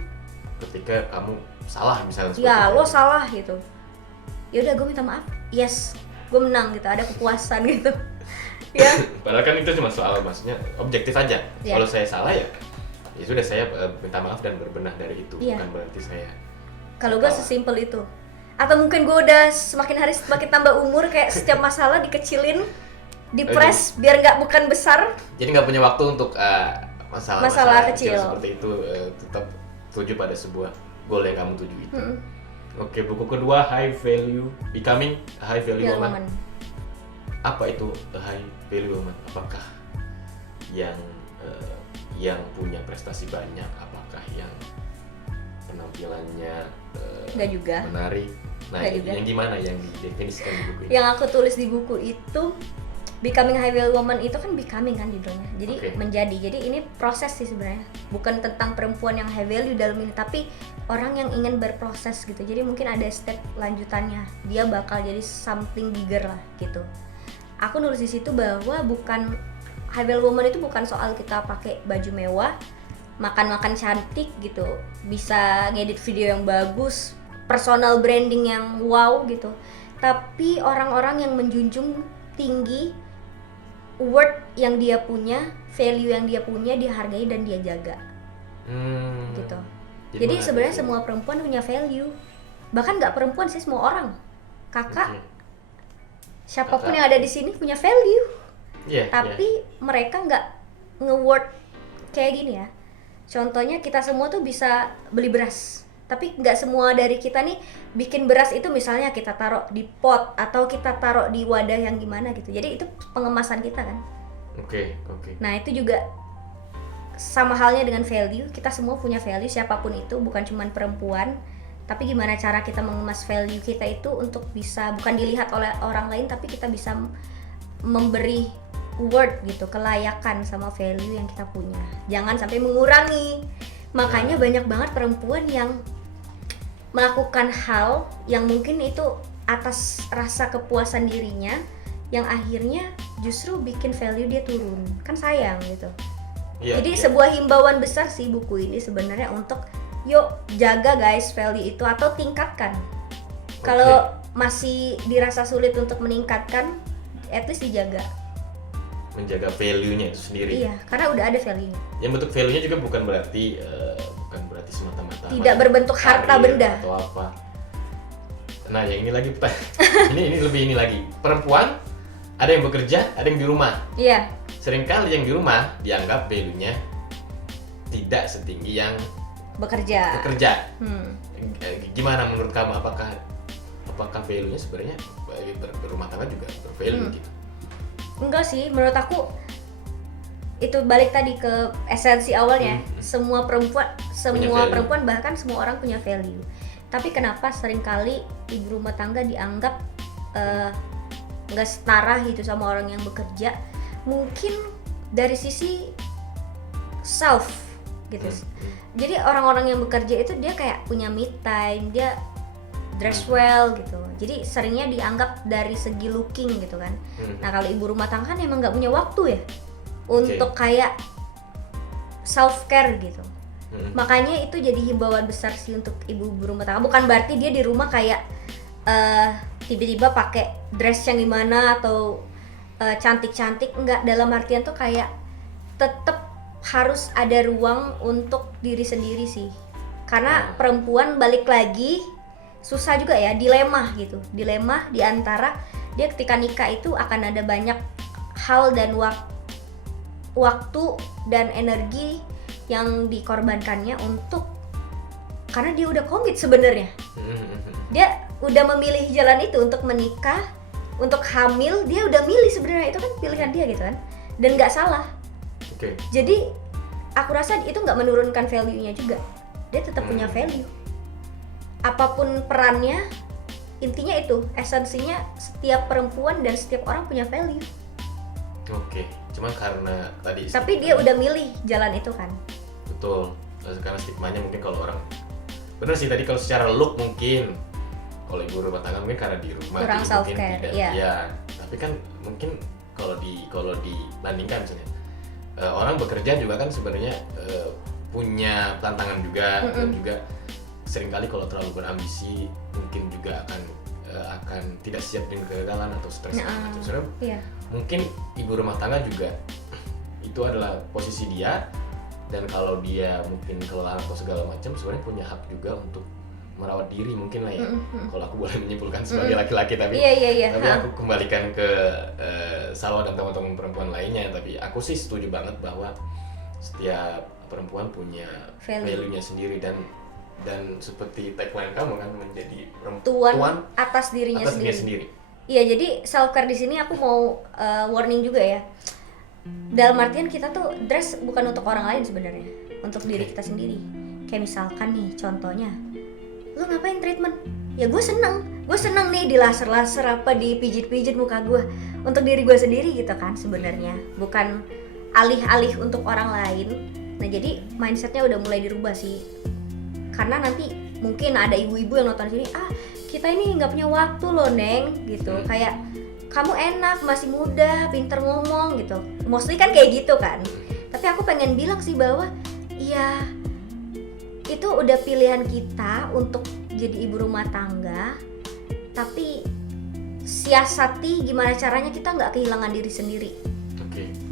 Ketika kamu salah misalnya seperti Ya itu. lo salah gitu. Ya udah gue minta maaf. Yes, gue menang gitu. Ada kepuasan gitu. Ya. Padahal kan itu cuma soal maksudnya objektif aja. Iya. Kalau saya salah ya sudah saya minta maaf dan berbenah dari itu. Iya. Bukan berarti saya Kalau gue sesimpel itu. Atau mungkin gue udah semakin hari semakin tambah umur, kayak setiap masalah dikecilin, dipres biar nggak bukan besar. jadi nggak punya waktu untuk masalah kecil. seperti itu, tetap tuju pada sebuah goal yang kamu tuju itu. Oke, buku kedua High Value Becoming a High Value Ya, Woman. woman. Apa itu a High Value Woman? Apakah yang punya prestasi banyak? Apakah yang penampilannya Nggak juga. menarik? Nah, Nggak juga. yang gimana yang didefinisikan di buku ini? Yang aku tulis di buku itu, Becoming a High Value Woman itu kan becoming kan judulnya. Jadi Oke. menjadi. Jadi ini proses sih sebenarnya. Bukan tentang perempuan yang high value dalam ini, tapi orang yang ingin berproses gitu. Jadi mungkin ada step lanjutannya. Dia bakal jadi something bigger lah gitu. Aku nulis di situ bahwa bukan high value woman itu bukan soal kita pakai baju mewah, makan-makan cantik gitu, bisa ngedit video yang bagus, personal branding yang wow gitu. Tapi orang-orang yang menjunjung tinggi worth yang dia punya, value yang dia punya, dihargai dan dia jaga gitu. Jadi menarik sebenarnya sih. semua perempuan punya value. Bahkan nggak perempuan sih, semua orang. Kakak, Oke. siapapun Kakak. yang ada di sini punya value. Iya, Tapi mereka nggak nge-word kayak gini ya. Contohnya kita semua tuh bisa beli beras, tapi nggak semua dari kita nih bikin beras itu misalnya kita taruh di pot atau kita taruh di wadah yang gimana gitu. Jadi itu pengemasan kita kan. Oke. Nah itu juga sama halnya dengan value. Kita semua punya value, siapapun itu, bukan cuma perempuan. Tapi gimana cara kita mengemas value kita itu untuk bisa bukan dilihat oleh orang lain, tapi kita bisa memberi worth gitu, kelayakan sama value yang kita punya. Jangan sampai mengurangi. Makanya banyak banget perempuan yang melakukan hal yang mungkin itu atas rasa kepuasan dirinya, yang akhirnya justru bikin value dia turun. Kan sayang gitu. Jadi sebuah himbauan besar sih buku ini sebenarnya untuk yuk jaga guys value itu atau tingkatkan. Kalau masih dirasa sulit untuk meningkatkan, at least dijaga. Menjaga value-nya itu sendiri. Iya, karena udah ada value-nya. Yang bentuk value-nya juga bukan berarti semata-mata tidak berbentuk harta benda atau apa. Nah, yang ini lagi ini lebih ini lagi. Perempuan ada yang bekerja, ada yang di rumah. Iya. Seringkali yang di rumah dianggap value-nya tidak setinggi yang bekerja. Gimana menurut kamu, apakah value-nya sebenarnya berumah tangga juga bervalue gitu? Enggak sih, menurut aku itu balik tadi ke esensi awalnya. Semua perempuan bahkan semua orang punya value. Tapi kenapa seringkali ibu rumah tangga dianggap nggak setara gitu sama orang yang bekerja? Mungkin dari sisi self gitu. Jadi orang-orang yang bekerja itu dia kayak punya me time, dia dress well gitu. Jadi seringnya dianggap dari segi looking gitu kan. Nah kalau ibu rumah tangga kan emang nggak punya waktu ya untuk kayak self care gitu. Makanya itu jadi himbauan besar sih untuk ibu rumah tangga. Bukan berarti dia di rumah kayak tiba-tiba pakai dress yang gimana atau cantik-cantik, enggak. Dalam artian tuh kayak tetap harus ada ruang untuk diri sendiri sih. Karena perempuan balik lagi susah juga ya, dilema gitu. Dilema di antara dia ketika nikah itu akan ada banyak hal dan waktu dan energi yang dikorbankannya untuk, karena dia udah komit sebenarnya. Dia udah memilih jalan itu untuk menikah, untuk hamil, dia udah milih sebenarnya, itu kan pilihan dia gitu kan. Dan nggak salah. Jadi aku rasa itu nggak menurunkan value-nya juga. Dia tetap punya value. Apapun perannya, intinya itu esensinya setiap perempuan dan setiap orang punya value. Cuma karena tadi. Tapi dia udah milih jalan itu kan. Betul. Karena stigmanya mungkin kalau orang. Bener sih tadi, kalau secara look mungkin kalau ibu rumah tangga mungkin karena di rumah kurang self care. Iya. Tapi kan mungkin kalau dibandingkan misalnya orang bekerja juga kan sebenarnya punya tantangan juga, dan juga seringkali kalau terlalu berambisi mungkin juga akan tidak siap dengan kegagalan atau stres macam. Mungkin ibu rumah tangga juga itu adalah posisi dia, dan kalau dia mungkin kelelahan atau segala macam sebenarnya punya hak juga untuk merawat diri mungkin lah ya. Kalau aku boleh menyimpulkan sebagai laki-laki, tapi tapi aku kembalikan ke Salwa dan teman-teman perempuan lainnya. Tapi aku sih setuju banget bahwa setiap perempuan punya value-nya sendiri, dan seperti tagline kamu kan, menjadi perempuan atas dirinya sendiri. Iya, jadi self care di sini aku mau warning juga ya. Dalam artian kita tuh dress bukan untuk orang lain sebenarnya, untuk diri kita sendiri. Kayak misalkan nih contohnya, lu ngapain treatment? Ya gue seneng nih di laser apa, di pijit muka gue, untuk diri gue sendiri gitu kan sebenarnya, bukan alih-alih untuk orang lain. Nah jadi mindsetnya udah mulai dirubah sih, karena nanti mungkin ada ibu-ibu yang nonton sini, kita ini nggak punya waktu loh Neng gitu, kayak kamu enak masih muda, pinter ngomong gitu, mostly kan kayak gitu kan. Tapi aku pengen bilang sih bahwa iya, itu udah pilihan kita untuk jadi ibu rumah tangga, tapi siasati gimana caranya kita nggak kehilangan diri sendiri.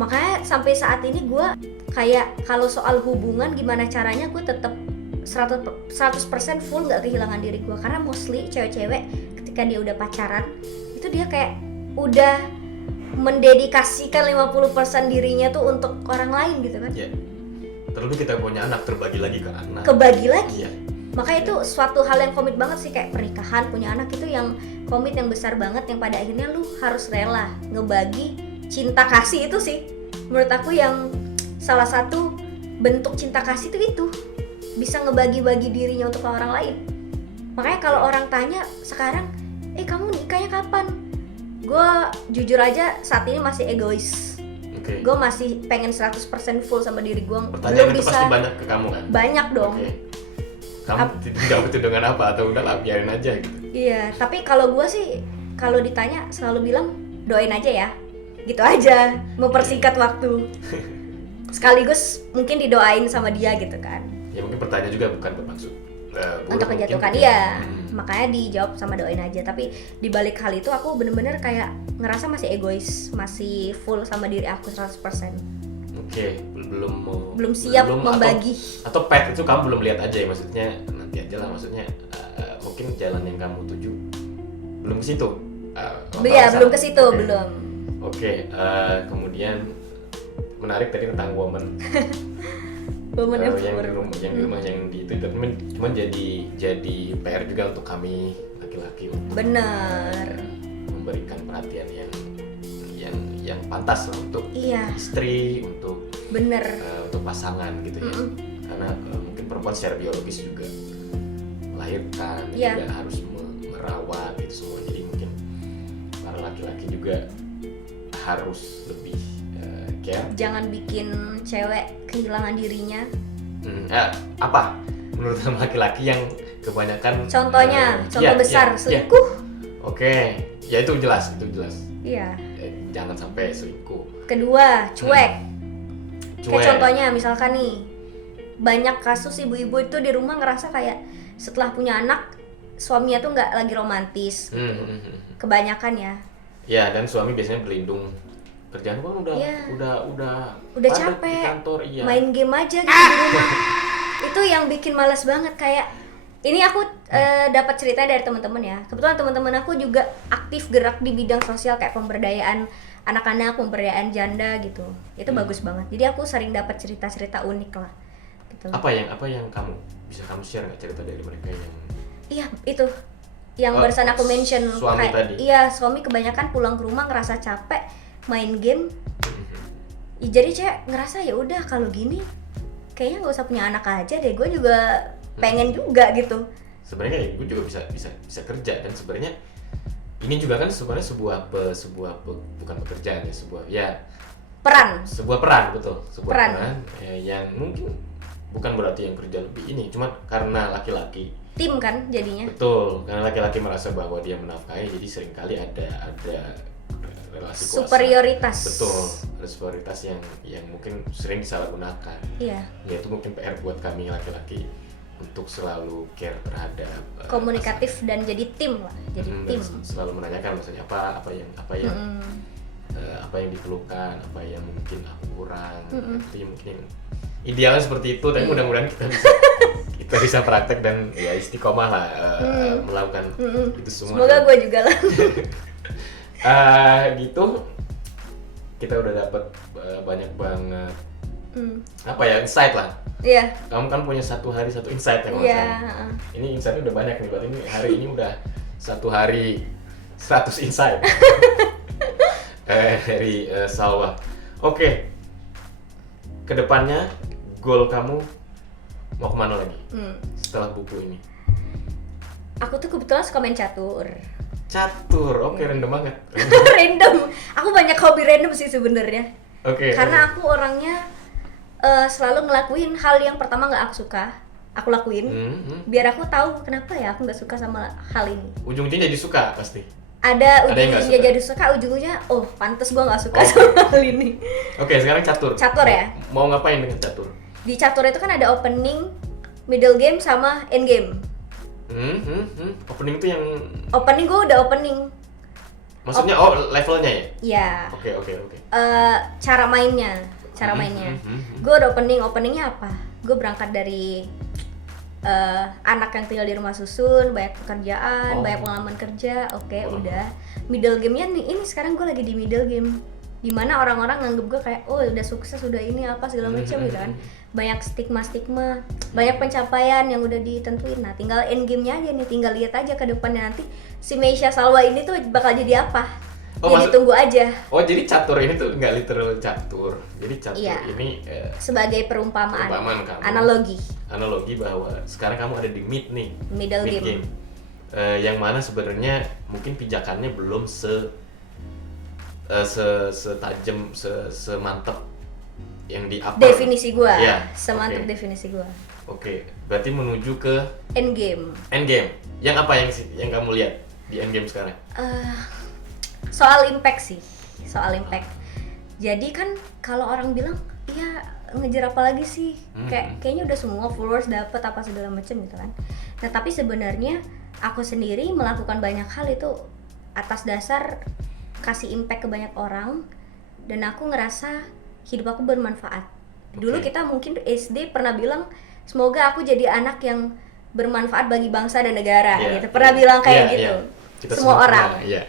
Makanya sampai saat ini gue kayak kalau soal hubungan gimana caranya gue tetap 100% full nggak kehilangan diri gue, karena mostly cewek-cewek ketika dia udah pacaran itu dia kayak udah mendedikasikan 50% dirinya tuh untuk orang lain gitu kan. Terlebih kita punya anak, terbagi lagi ke anak. Makanya itu suatu hal yang komit banget sih, kayak pernikahan, punya anak itu yang komit yang besar banget, yang pada akhirnya lu harus rela ngebagi cinta kasih. Itu sih menurut aku yang salah satu bentuk cinta kasih itu bisa ngebagi-bagi dirinya untuk orang lain. Makanya kalau orang tanya sekarang, kamu nikahnya kapan? Gue jujur aja saat ini masih egois. Oke. Gue masih pengen 100% full sama diri gue. Pertanyaan Belum itu bisa. pasti banyak ke kamu kan? Banyak dong. Oke. Kamu jawab itu dengan apa atau udahlah biarin aja gitu? Iya, tapi kalau gue sih kalau ditanya selalu bilang doain aja ya. Gitu aja, mempersingkat waktu. Sekaligus mungkin didoain sama dia gitu kan. Ya mungkin pertanyaan juga bukan bermaksud buruk Untuk mungkin menjatuhkan gitu. iya. Makanya dijawab sama doain aja. Tapi dibalik hal itu aku bener-bener kayak ngerasa masih egois, masih full sama diri aku 100%. Oke, Belum siap membagi. Atau path itu kamu belum lihat aja ya, maksudnya nanti aja lah, maksudnya mungkin jalan yang kamu tuju belum ke situ. Iya, belum ke situ, belum. Oke, kemudian menarik tadi tentang woman. Woman yang empowerment. di rumah yang di itu cuman jadi PR juga untuk kami laki-laki untuk Bener. memberikan perhatian yang pantas lah untuk Iya, istri, untuk bener. untuk pasangan gitu ya. Karena mungkin perempuan secara biologis juga melahirkan, Iya. juga harus merawat itu semua. Jadi mungkin para laki-laki juga harus lebih care. Jangan bikin cewek kehilangan dirinya. Apa menurut laki-laki yang kebanyakan Contohnya, contoh iya, besar, iya, selingkuh. Oke, ya itu jelas. Iya. Jangan sampai selingkuh. Kedua, cuek. Cuek. Kayak contohnya misalkan nih, banyak kasus ibu-ibu itu di rumah ngerasa kayak setelah punya anak suaminya tuh nggak lagi romantis. Kebanyakan ya. Ya, dan suami biasanya berlindung. Kerjaan kan udah Iya. udah Udah padat capek. di kantor, iya. Main game aja gitu di rumah. Itu yang bikin malas banget. Kayak ini aku dapat ceritanya dari teman-teman ya. Kebetulan teman-teman aku juga aktif gerak di bidang sosial kayak pemberdayaan anak-anak, pemberdayaan janda gitu. Itu bagus banget. Jadi aku sering dapat cerita-cerita unik lah. Gitu. Apa yang kamu bisa kamu share nggak cerita dari mereka yang Iya, itu. Yang Oh, barusan aku mention suami tadi. Iya, suami kebanyakan pulang ke rumah ngerasa capek main game. Jadi cewek ngerasa ya udah kalau gini kayaknya nggak usah punya anak aja deh. Gue juga pengen juga gitu. sebenarnya gue juga bisa kerja, dan sebenarnya ini juga kan sebenarnya sebuah bukan pekerjaan ya, sebuah peran betul, sebuah Peran. peran yang mungkin bukan berarti yang kerja lebih ini, cuma karena laki-laki Tim kan jadinya. betul, karena laki-laki merasa bahwa dia menafkahi, jadi seringkali ada relasi kuasa. Superioritas. Betul, ada superioritas yang mungkin sering disalahgunakan. Iya. Ya itu mungkin PR buat kami laki-laki untuk selalu care terhadap Komunikatif dan jadi tim lah, jadi tim. dan selalu menanyakan maksudnya apa yang diperlukan, apa yang mungkin aku kurang. Itu yang mungkin idealnya seperti itu, tapi mudah-mudahan kita bisa praktek dan ya istiqomah lah melakukan itu semua. Semoga gue juga lah. Gitu kita udah dapat banyak banget apa ya, insight lah. Iya. Kamu kan punya satu hari satu insight ya, Iya. Ini insightnya udah banyak nih, berarti ini hari ini udah satu hari 100 insight dari Salwa. Oke, kedepannya goal kamu mau kemana lagi setelah buku ini? Aku tuh kebetulan suka main catur. Catur, oke, random banget. Random. Aku banyak hobi random sih sebenarnya. Oke. Karena aku orangnya selalu ngelakuin hal yang pertama nggak aku suka, aku lakuin. Biar aku tahu kenapa ya aku nggak suka sama hal ini. Ujung-ujungnya jadi suka pasti. Ada Ada yang nggak ujung-ujungnya suka? jadi suka, ujung-ujungnya oh pantes gue nggak suka Oh. sama hal ini. Oke, sekarang catur. Catur ya? Mau ngapain dengan catur? Di catur itu kan ada opening, middle game sama end game. Opening itu yang Opening gue udah opening. maksudnya levelnya ya? Ya. Oke. Cara mainnya. Gue udah openingnya apa? Gue berangkat dari anak yang tinggal di rumah susun, banyak pekerjaan, banyak pengalaman kerja. Oke, udah. Middle game-nya nih, ini sekarang gue lagi di middle game. Dimana orang-orang nganggep gue kayak, oh udah sukses, udah ini apa segala macam gitu kan. Banyak stigma, banyak pencapaian yang udah ditentuin. Nah, tinggal end game-nya aja nih, tinggal lihat aja ke depannya nanti si Meisha Salwa ini tuh bakal jadi apa. Ditunggu aja. Oh, jadi catur ini tuh nggak literal catur. Jadi catur Iya. ini Sebagai perumpamaan kamu. analogi bahwa sekarang kamu ada di middle game. Yang mana sebenarnya mungkin pijakannya belum setajam, semantap yang di upper. Definisi gua, Iya, semantap oke. definisi gua. Oke, berarti menuju ke Endgame. endgame. Yang apa yang kamu lihat di endgame sekarang? Soal impact sih, soal impact. Jadi kan kalau orang bilang, iya ngejar apa lagi sih? Kayaknya udah semua followers dapat apa segala macam gitu kan. Nah tapi sebenarnya aku sendiri melakukan banyak hal itu atas dasar kasih impact ke banyak orang, dan aku ngerasa hidup aku bermanfaat. Dulu Oke. kita mungkin SD pernah bilang, semoga aku jadi anak yang bermanfaat bagi bangsa dan negara Iya, gitu. Pernah iya. bilang kayak Iya, gitu. iya. Kita Semua orang. pernah, iya.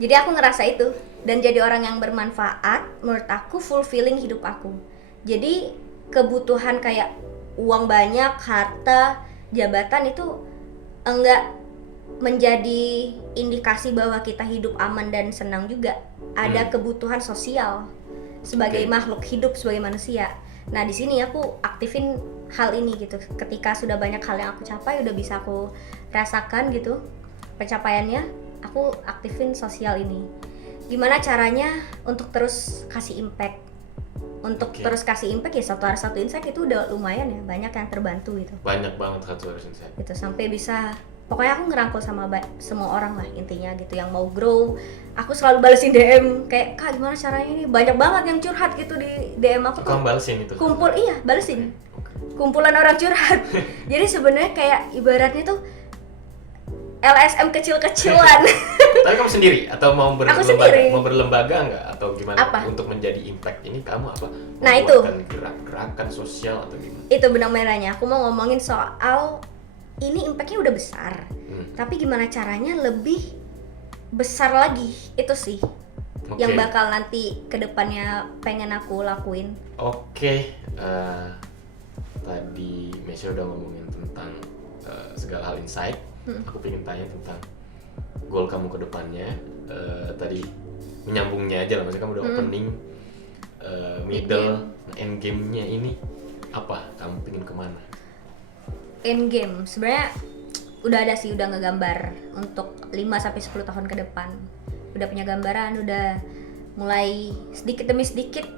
Jadi aku ngerasa itu, dan jadi orang yang bermanfaat menurut aku fulfilling hidup aku. Jadi kebutuhan kayak uang banyak, harta, jabatan itu enggak menjadi indikasi bahwa kita hidup aman dan senang juga. Ada kebutuhan sosial sebagai Oke. makhluk hidup, sebagai manusia. Nah, di sini aku aktifin hal ini gitu. Ketika sudah banyak hal yang aku capai, udah bisa aku rasakan gitu pencapaiannya, aku aktifin sosial ini. Gimana caranya untuk terus kasih impact? Untuk Oke. terus kasih impact ya satu hari satu insight itu udah lumayan ya, banyak yang terbantu gitu. Banyak banget satu harus insight. Gitu sampai bisa, pokoknya aku ngerangkul sama semua orang lah intinya gitu yang mau grow. Aku selalu balesin DM kayak, kak gimana caranya ini, banyak banget yang curhat gitu di DM aku tuh. Kamu balesin itu? Kumpul, iya balesin, Oke. kumpulan orang curhat. Jadi sebenarnya kayak ibaratnya tuh LSM kecil-kecilan. Tapi kamu sendiri atau mau Aku sendiri. mau berlembaga nggak atau gimana? Apa? Untuk menjadi impact ini kamu apa? Nah, itu. Membuatkan gerakan sosial atau gimana? Itu benang merahnya, aku mau ngomongin soal ini impactnya udah besar, tapi gimana caranya lebih besar lagi, itu sih Oke. yang bakal nanti kedepannya pengen aku lakuin. Oke, tadi Mesya udah ngomongin tentang segala hal insight. Aku pengen tanya tentang goal kamu ke depannya. Tadi menyambungnya aja lah, maksudnya kamu udah opening, middle, end game-nya ini apa? Kamu pengen kemana? Endgame sebenarnya udah ada sih, udah ngegambar untuk 5-10 tahun ke depan. Udah punya gambaran, udah mulai sedikit demi sedikit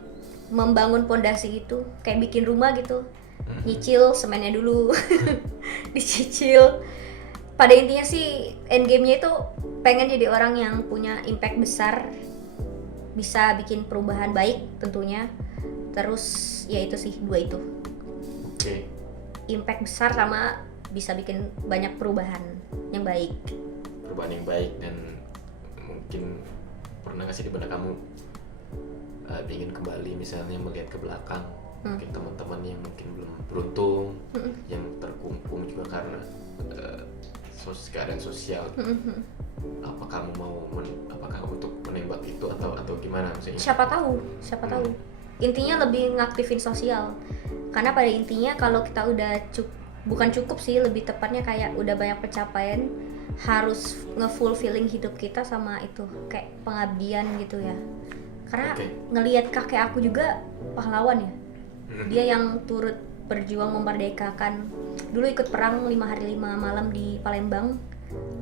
membangun pondasi itu, kayak bikin rumah gitu. Nyicil semennya dulu. Dicicil. Pada intinya sih endgame-nya itu pengen jadi orang yang punya impact besar, bisa bikin perubahan baik tentunya. Terus ya itu sih, dua itu. Oke. Impact besar sama bisa bikin banyak perubahan yang baik. Perubahan yang baik. Dan mungkin pernah nggak sih di benak kamu ingin kembali misalnya melihat ke belakang, mungkin teman-teman yang mungkin belum beruntung, yang terkungkung juga karena keadaan sosial. Apa kamu apakah untuk menembak itu atau gimana maksudnya? Siapa tahu. Intinya lebih ngaktifin sosial. Karena pada intinya kalau kita udah bukan cukup sih, lebih tepatnya kayak udah banyak pencapaian, harus nge-fulfilling hidup kita sama itu, kayak pengabdian gitu ya. Karena ngelihat kakek aku juga pahlawan ya. Dia yang turut berjuang memerdekakan, dulu ikut perang 5 hari 5 malam di Palembang.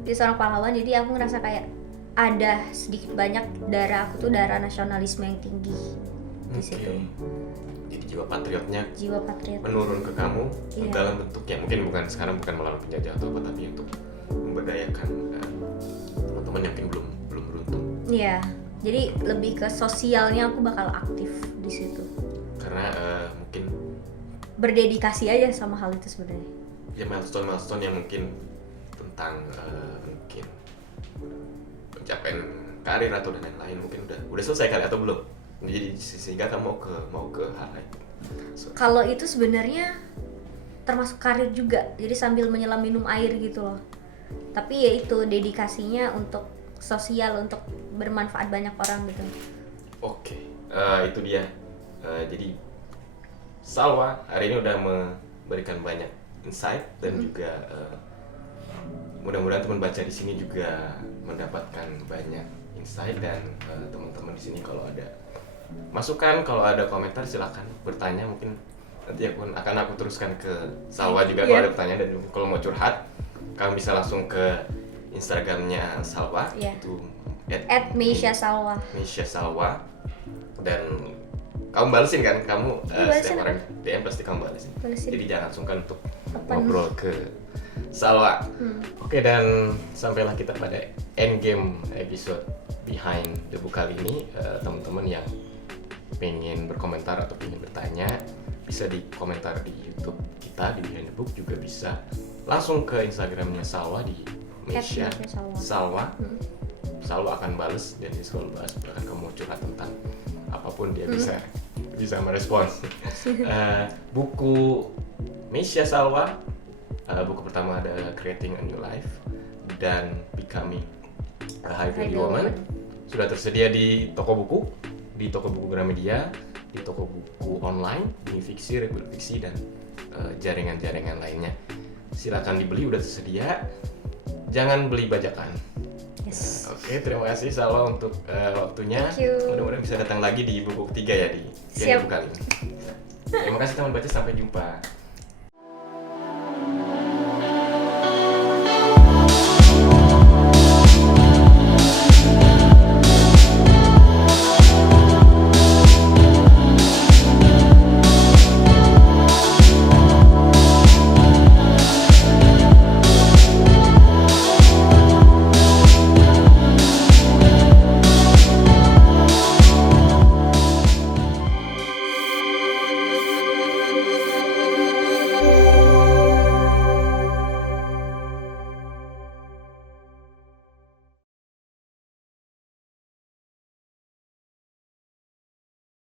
Dia seorang pahlawan, jadi aku ngerasa kayak ada sedikit banyak darah aku tuh darah nasionalisme yang tinggi di situ. Jadi jiwa patriotnya Jiwa patriot menurun ke kamu Iya. dalam bentuk ya mungkin bukan melawan penjajah atau apa, tapi untuk memberdayakan teman-teman yang mungkin belum beruntung. Iya, jadi lebih ke sosialnya aku bakal aktif di situ. Karena mungkin Berdedikasi aja sama hal itu sebenarnya. ya milestone yang mungkin tentang mungkin pencapaian karir atau dan lain-lain mungkin udah selesai kali atau belum? Jadi sehingga kamu mau ke hal lain. Kalau itu sebenarnya termasuk karir juga, jadi sambil menyelam minum air gitu loh. Tapi ya itu dedikasinya untuk sosial, untuk bermanfaat banyak orang gitu. Oke, itu dia. Jadi Salwa hari ini udah memberikan banyak insight dan juga mudah-mudahan teman baca di sini juga mendapatkan banyak insight. Dan teman-teman di sini kalau ada masukan, kalau ada komentar silakan bertanya, mungkin nanti akan aku teruskan ke Salwa juga kalau ada pertanyaan. Dan kalau mau curhat kamu bisa langsung ke Instagramnya Salwa, itu Meisha Salwa. Meisha Salwa. Dan kamu balesin kan? Kamu Balesin setiap orang DM pasti kamu balesin. Balesin. Jadi jangan sungkan untuk Kapan? ngobrol ke Salwa. Oke, dan sampailah kita pada endgame episode Behind the Book kali ini. Teman-teman yang pengen berkomentar atau pengen bertanya bisa di komentar di YouTube kita di Behind the Book, juga bisa langsung ke Instagramnya Salwa di Meisha Salwa. Salwa akan bales dan dia selalu bahas, bahkan kamu curhat tentang apapun dia bisa merespons. Buku Meisha Salwa, buku pertama ada Creating a New Life dan Becoming a High Value Woman, sudah tersedia di toko buku Gramedia, di toko buku online, Bumi Fiksi, Republik Fiksi, dan jaringan-jaringan lainnya. Silakan dibeli, udah tersedia. Jangan beli bajakan. Yes. Oke, terima kasih Salwa untuk waktunya. Thank you. Mudah-mudahan bisa datang lagi di buku ketiga ya di Siap. buku kali ini. Terima kasih teman baca, sampai jumpa.